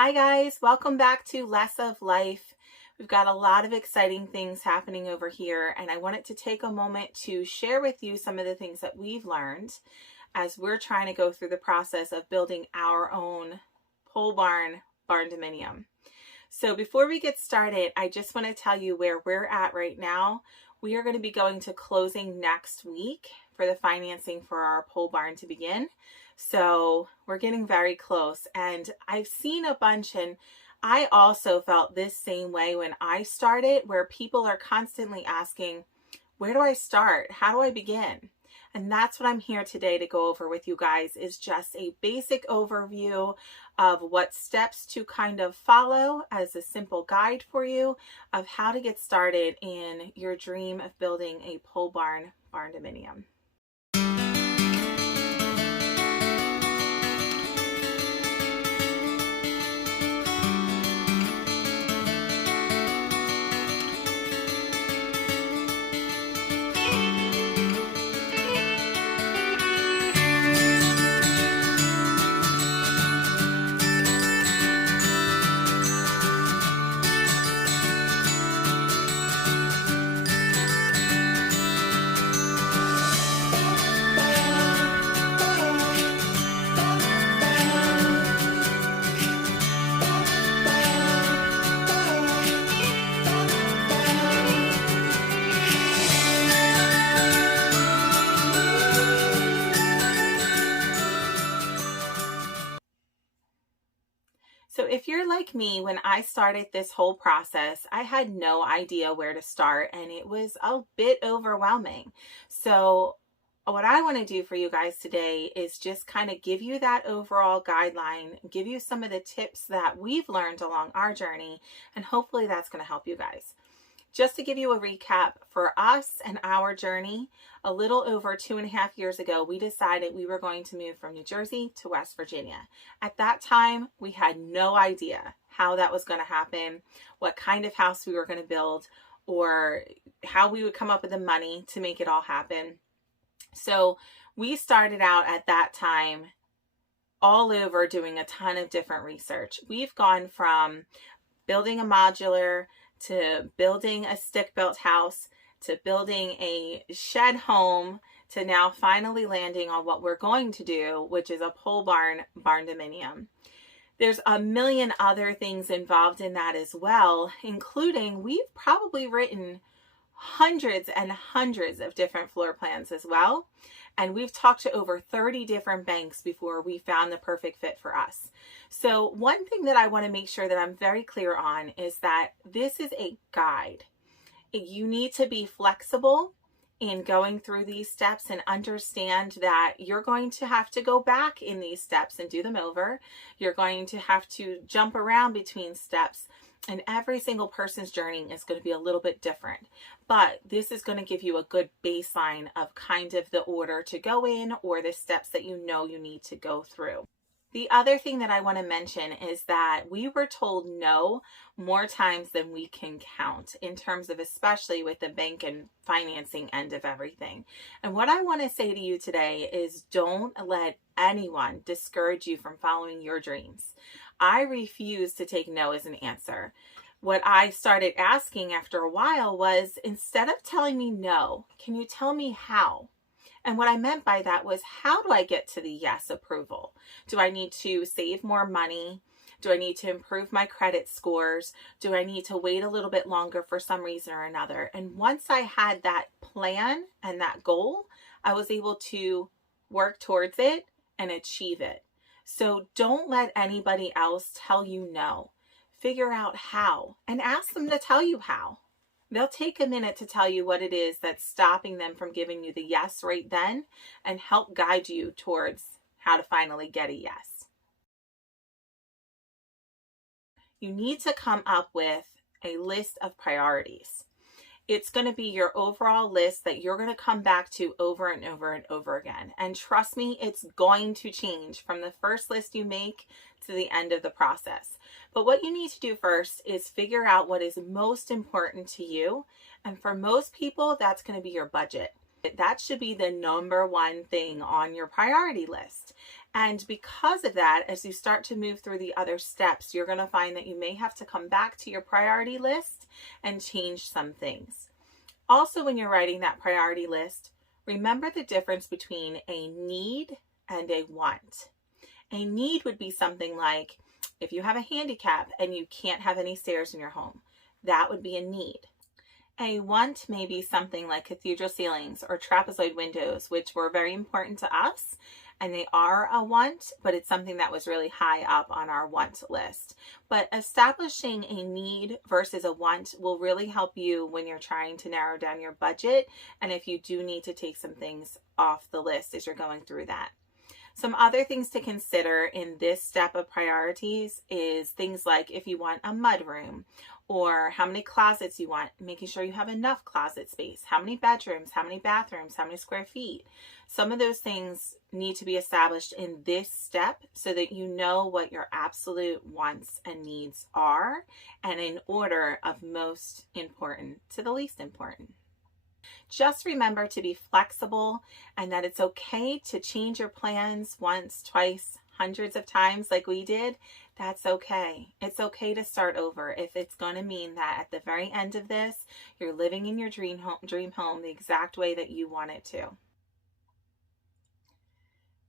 Hi guys, welcome back to Less of Life. We've got a lot of exciting things happening over here, and I wanted to take a moment to share with you some of the things that we've learned as we're trying to go through the process of building our own pole barn, Barndominium. So before we get started, I just want to tell you where we're at right now. We are going to be going to closing next week for the financing for our pole barn to begin. So we're getting very close, and I've seen a bunch, and I also felt this same way when I started, where people are constantly asking, where do I start? How do I begin? And that's what I'm here today to go over with you guys, is just a basic overview of what steps to kind of follow as a simple guide for you of how to get started in your dream of building a pole barn, Barndominium. So if you're like me, when I started this whole process, I had no idea where to start, and it was a bit overwhelming. So what I want to do for you guys today is just kind of give you that overall guideline, give you some of the tips that we've learned along our journey, and hopefully that's going to help you guys. Just to give you a recap, for us and our journey, a little over 2.5 years ago, we decided we were going to move from New Jersey to West Virginia. At that time, we had no idea how that was going to happen, what kind of house we were going to build, or how we would come up with the money to make it all happen. So we started out at that time all over doing a ton of different research. We've gone from building a modular to building a stick-built house, to building a shed home, to now finally landing on what we're going to do, which is a pole barn, Barndominium. There's a million other things involved in that as well, including we've probably written hundreds and hundreds of different floor plans as well. And we've talked to over 30 different banks before we found the perfect fit for us. So one thing that I want to make sure that I'm very clear on is that this is a guide. You need to be flexible in going through these steps and understand that you're going to have to go back in these steps and do them over. You're going to have to jump around between steps. And every single person's journey is going to be a little bit different. But this is going to give you a good baseline of kind of the order to go in, or the steps that you know you need to go through. The other thing that I want to mention is that we were told no more times than we can count, in terms of especially with the bank and financing end of everything. And what I want to say to you today is, don't let anyone discourage you from following your dreams. I refuse to take no as an answer. What I started asking after a while was, instead of telling me no, can you tell me how? And what I meant by that was, how do I get to the yes approval? Do I need to save more money? Do I need to improve my credit scores? Do I need to wait a little bit longer for some reason or another? And once I had that plan and that goal, I was able to work towards it and achieve it. So don't let anybody else tell you no. Figure out how and ask them to tell you how. They'll take a minute to tell you what it is that's stopping them from giving you the yes right then, and help guide you towards how to finally get a yes. You need to come up with a list of priorities. It's going to be your overall list that you're going to come back to over and over and over again. And trust me, it's going to change from the first list you make to the end of the process. But what you need to do first is figure out what is most important to you. And for most people, that's going to be your budget. That should be the number one thing on your priority list. And because of that, as you start to move through the other steps, you're going to find that you may have to come back to your priority list and change some things. Also, when you're writing that priority list, remember the difference between a need and a want. A need would be something like if you have a handicap and you can't have any stairs in your home, that would be a need. A want may be something like cathedral ceilings or trapezoid windows, which were very important to us, and they are a want, but it's something that was really high up on our want list. But establishing a need versus a want will really help you when you're trying to narrow down your budget, and if you do need to take some things off the list as you're going through that. Some other things to consider in this step of priorities is things like if you want a mudroom, or how many closets you want, making sure you have enough closet space, how many bedrooms, how many bathrooms, how many square feet. Some of those things need to be established in this step so that you know what your absolute wants and needs are, and in order of most important to the least important. Just remember to be flexible and that it's okay to change your plans once, twice, hundreds of times like we did. That's okay. It's okay to start over if it's going to mean that at the very end of this, you're living in your dream home the exact way that you want it to.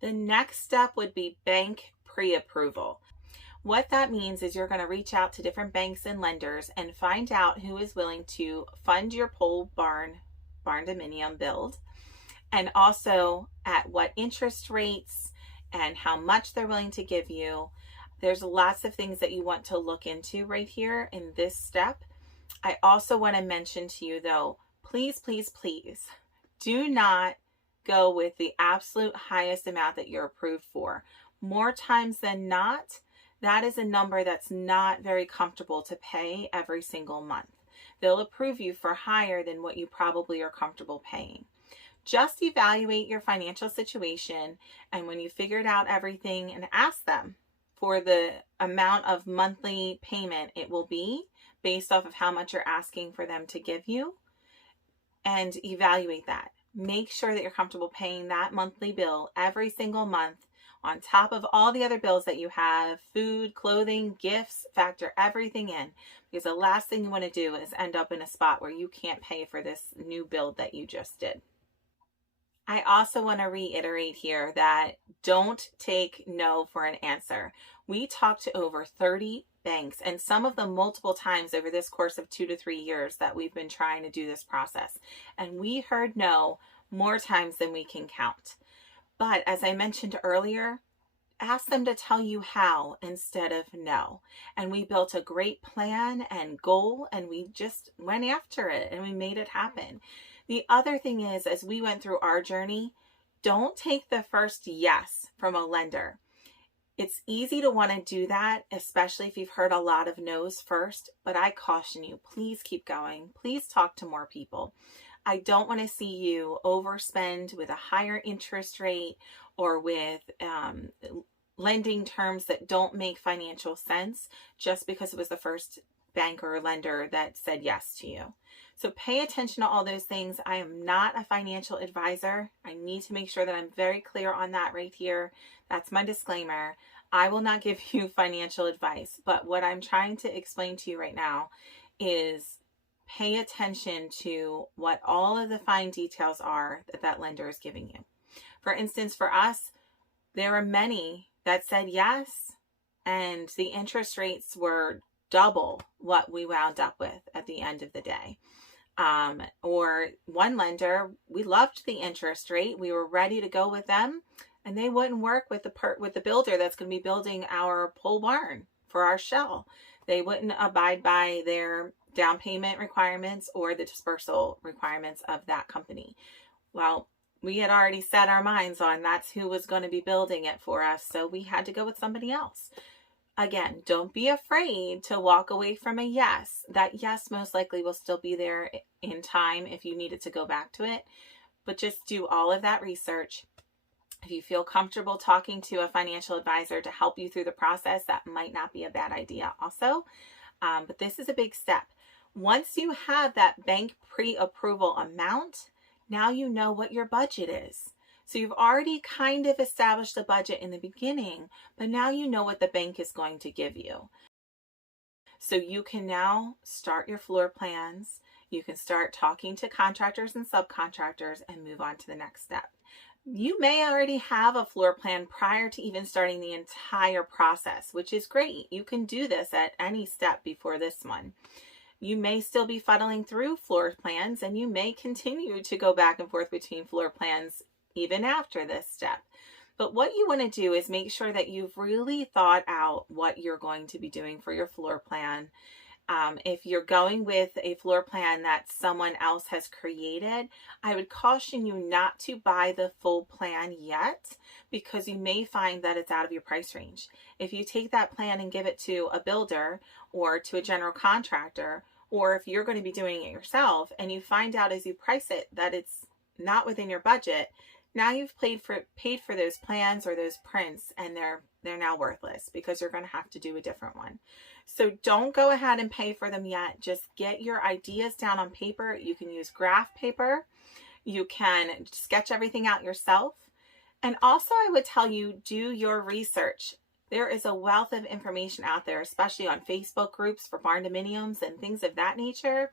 The next step would be bank pre-approval. What that means is you're going to reach out to different banks and lenders and find out who is willing to fund your pole Barndominium build, and also at what interest rates and how much they're willing to give you. There's lots of things that you want to look into right here in this step. I also want to mention to you though, please, please, please do not go with the absolute highest amount that you're approved for. More times than not, that is a number that's not very comfortable to pay every single month. They'll approve you for higher than what you probably are comfortable paying. Just evaluate your financial situation, and when you figured out everything, and ask them for the amount of monthly payment it will be based off of how much you're asking for them to give you, and evaluate that. Make sure that you're comfortable paying that monthly bill every single month on top of all the other bills that you have, food, clothing, gifts. Factor everything in, because the last thing you want to do is end up in a spot where you can't pay for this new build that you just did. I also want to reiterate here that don't take no for an answer. We talked to over 30 banks, and some of them multiple times over this course of 2 to 3 years that we've been trying to do this process. And we heard no more times than we can count. But as I mentioned earlier, ask them to tell you how instead of no. And we built a great plan and goal, and we just went after it and we made it happen. The other thing is, as we went through our journey, don't take the first yes from a lender. It's easy to want to do that, especially if you've heard a lot of no's first, but I caution you, please keep going. Please talk to more people. I don't want to see you overspend with a higher interest rate or with lending terms that don't make financial sense just because it was the first bank or lender that said yes to you. So pay attention to all those things. I am not a financial advisor. I need to make sure that I'm very clear on that right here. That's my disclaimer. I will not give you financial advice, but what I'm trying to explain to you right now is pay attention to what all of the fine details are that lender is giving you. For instance, for us, there were many that said yes, and the interest rates were double what we wound up with at the end of the day. Or one lender, we loved the interest rate. We were ready to go with them, and they wouldn't work with the builder that's going to be building our pole barn for our shell. They wouldn't abide by their down payment requirements or the dispersal requirements of that company. Well, we had already set our minds on that's who was going to be building it for us, so we had to go with somebody else. Again, don't be afraid to walk away from a yes. That yes most likely will still be there in time if you needed to go back to it, but just do all of that research. If you feel comfortable talking to a financial advisor to help you through the process, that might not be a bad idea also. But this is a big step. Once you have that bank pre-approval amount, now you know what your budget is. So you've already kind of established a budget in the beginning, but now you know what the bank is going to give you. So you can now start your floor plans. You can start talking to contractors and subcontractors and move on to the next step. You may already have a floor plan prior to even starting the entire process, which is great. You can do this at any step before this one. You may still be fuddling through floor plans, and you may continue to go back and forth between floor plans even after this step. But what you want to do is make sure that you've really thought out what you're going to be doing for your floor plan. If you're going with a floor plan that someone else has created, I would caution you not to buy the full plan yet, because you may find that it's out of your price range. If you take that plan and give it to a builder or to a general contractor, or if you're going to be doing it yourself and you find out as you price it that it's not within your budget, now you've paid for those plans or those prints, and they're now worthless because you're going to have to do a different one. So don't go ahead and pay for them yet. Just get your ideas down on paper. You can use graph paper. You can sketch everything out yourself. And also, I would tell you, do your research. There is a wealth of information out there, especially on Facebook groups for barndominiums and things of that nature.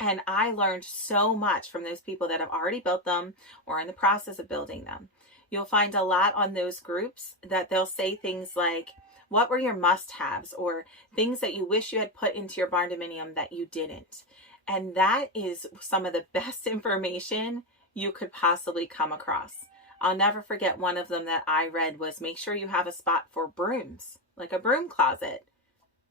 And I learned so much from those people that have already built them or in the process of building them. You'll find a lot on those groups that they'll say things like, what were your must-haves, or things that you wish you had put into your barndominium that you didn't. And that is some of the best information you could possibly come across. I'll never forget one of them that I read was, make sure you have a spot for brooms, like a broom closet.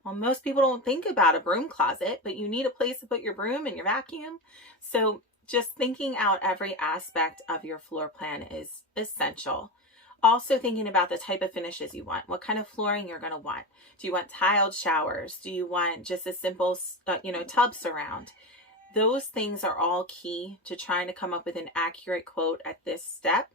Well, most people don't think about a broom closet, but you need a place to put your broom and your vacuum. So just thinking out every aspect of your floor plan is essential. Also thinking about the type of finishes you want, what kind of flooring you're going to want. Do you want tiled showers? Do you want just a simple, tub surround? Those things are all key to trying to come up with an accurate quote at this step.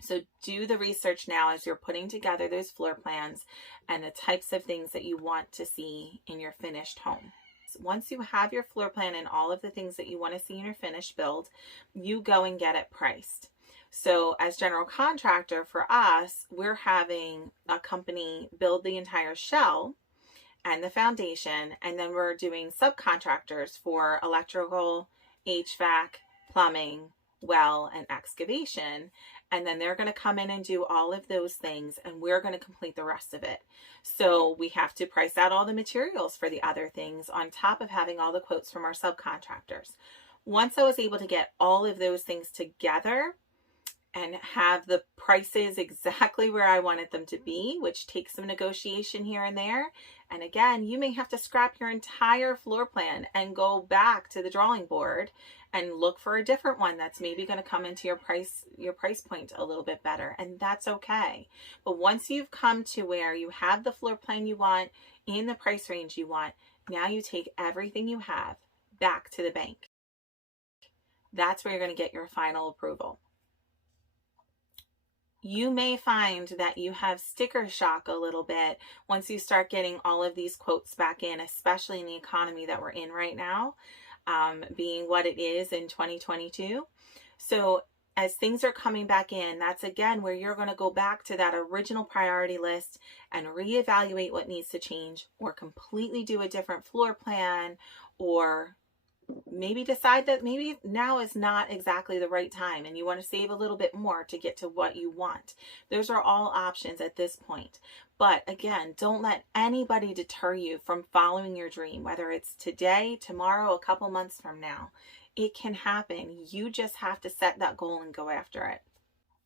So do the research now as you're putting together those floor plans and the types of things that you want to see in your finished home. So once you have your floor plan and all of the things that you want to see in your finished build, you go and get it priced. So as general contractor for us, we're having a company build the entire shell and the foundation, and then we're doing subcontractors for electrical, HVAC, plumbing, well, and excavation. And then they're going to come in and do all of those things, and we're going to complete the rest of it. So we have to price out all the materials for the other things on top of having all the quotes from our subcontractors. Once I was able to get all of those things together and have the prices exactly where I wanted them to be, which takes some negotiation here and there. And again, you may have to scrap your entire floor plan and go back to the drawing board and look for a different one that's maybe going to come into your price point a little bit better, and that's okay. But once you've come to where you have the floor plan you want in the price range you want, now you take everything you have back to the bank. That's where you're going to get your final approval. You may find that you have sticker shock a little bit once you start getting all of these quotes back in, especially in the economy that we're in right now, being what it is in 2022. So as things are coming back in, that's again where you're going to go back to that original priority list and reevaluate what needs to change, or completely do a different floor plan, or maybe decide that maybe now is not exactly the right time and you want to save a little bit more to get to what you want. Those are all options at this point. But again, don't let anybody deter you from following your dream, whether it's today, tomorrow, a couple months from now. It can happen. You just have to set that goal and go after it.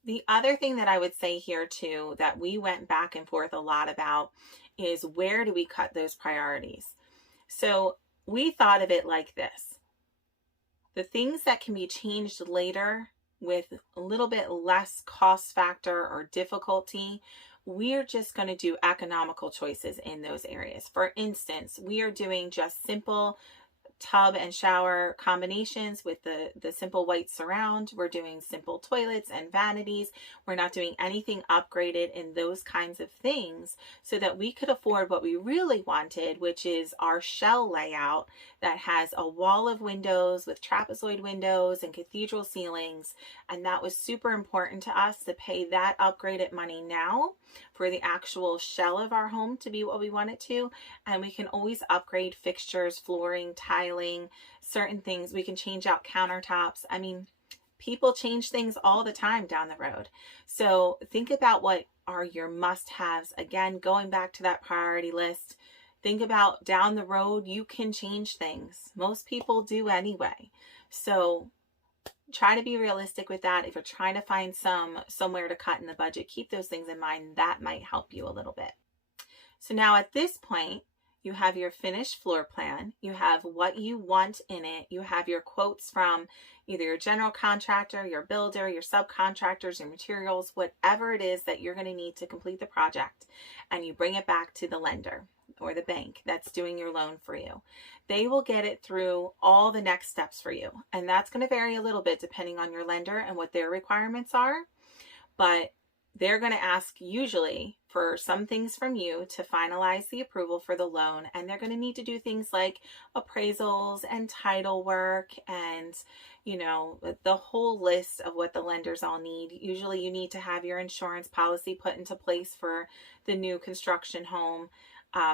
The other thing that I would say here too, that we went back and forth a lot about, is where do we cut those priorities? So we thought of it like this. The things that can be changed later with a little bit less cost factor or difficulty, we're just going to do economical choices in those areas. For instance, we are doing just simple tub and shower combinations with the simple white surround. We're doing simple toilets and vanities. We're not doing anything upgraded in those kinds of things, so that we could afford what we really wanted, which is our shell layout that has a wall of windows with trapezoid windows and cathedral ceilings. And that was super important to us to pay that upgraded money now for the actual shell of our home to be what we want it to. And we can always upgrade fixtures, flooring, tiling, certain things. We can change out countertops. I mean, people change things all the time down the road. So think about what are your must-haves. Again, going back to that priority list, think about down the road, you can change things. Most people do anyway. So try to be realistic with that. If you're trying to find somewhere to cut in the budget, keep those things in mind. That might help you a little bit. So now at this point, you have your finished floor plan. You have what you want in it. You have your quotes from either your general contractor, your builder, your subcontractors, your materials, whatever it is that you're going to need to complete the project. And you bring it back to the lender or the bank that's doing your loan for you. They will get it through all the next steps for you. And that's going to vary a little bit depending on your lender and what their requirements are. But they're going to ask usually for some things from you to finalize the approval for the loan. And they're going to need to do things like appraisals and title work and, you know, the whole list of what the lenders all need. Usually you need to have your insurance policy put into place for the new construction home,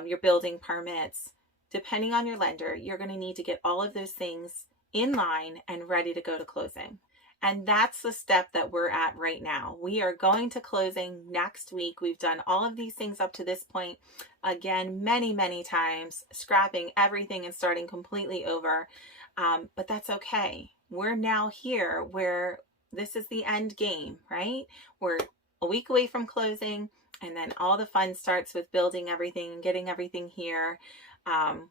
your building permits. Depending on your lender, you're going to need to get all of those things in line and ready to go to closing. And that's the step that we're at right now. We are going to closing next week. We've done all of these things up to this point, again, many, many times, scrapping everything and starting completely over. But that's okay. We're now here where this is the end game, right? We're a week away from closing, and then all the fun starts with building everything and getting everything here.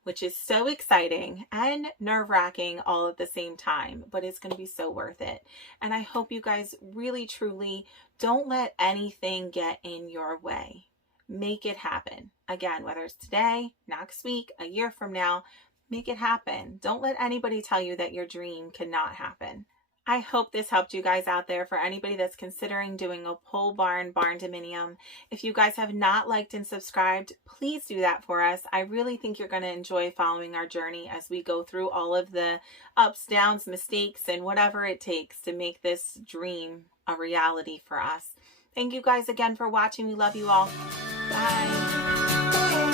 Which is so exciting and nerve-wracking all at the same time, but it's going to be so worth it. And I hope you guys really, truly don't let anything get in your way. Make it happen. Again, whether it's today, next week, a year from now, make it happen. Don't let anybody tell you that your dream cannot happen. I hope this helped you guys out there. For anybody that's considering doing a pole barn dominium, if you guys have not liked and subscribed, please do that for us. I really think you're going to enjoy following our journey as we go through all of the ups, downs, mistakes, and whatever it takes to make this dream a reality for us. Thank you guys again for watching. We love you all. Bye.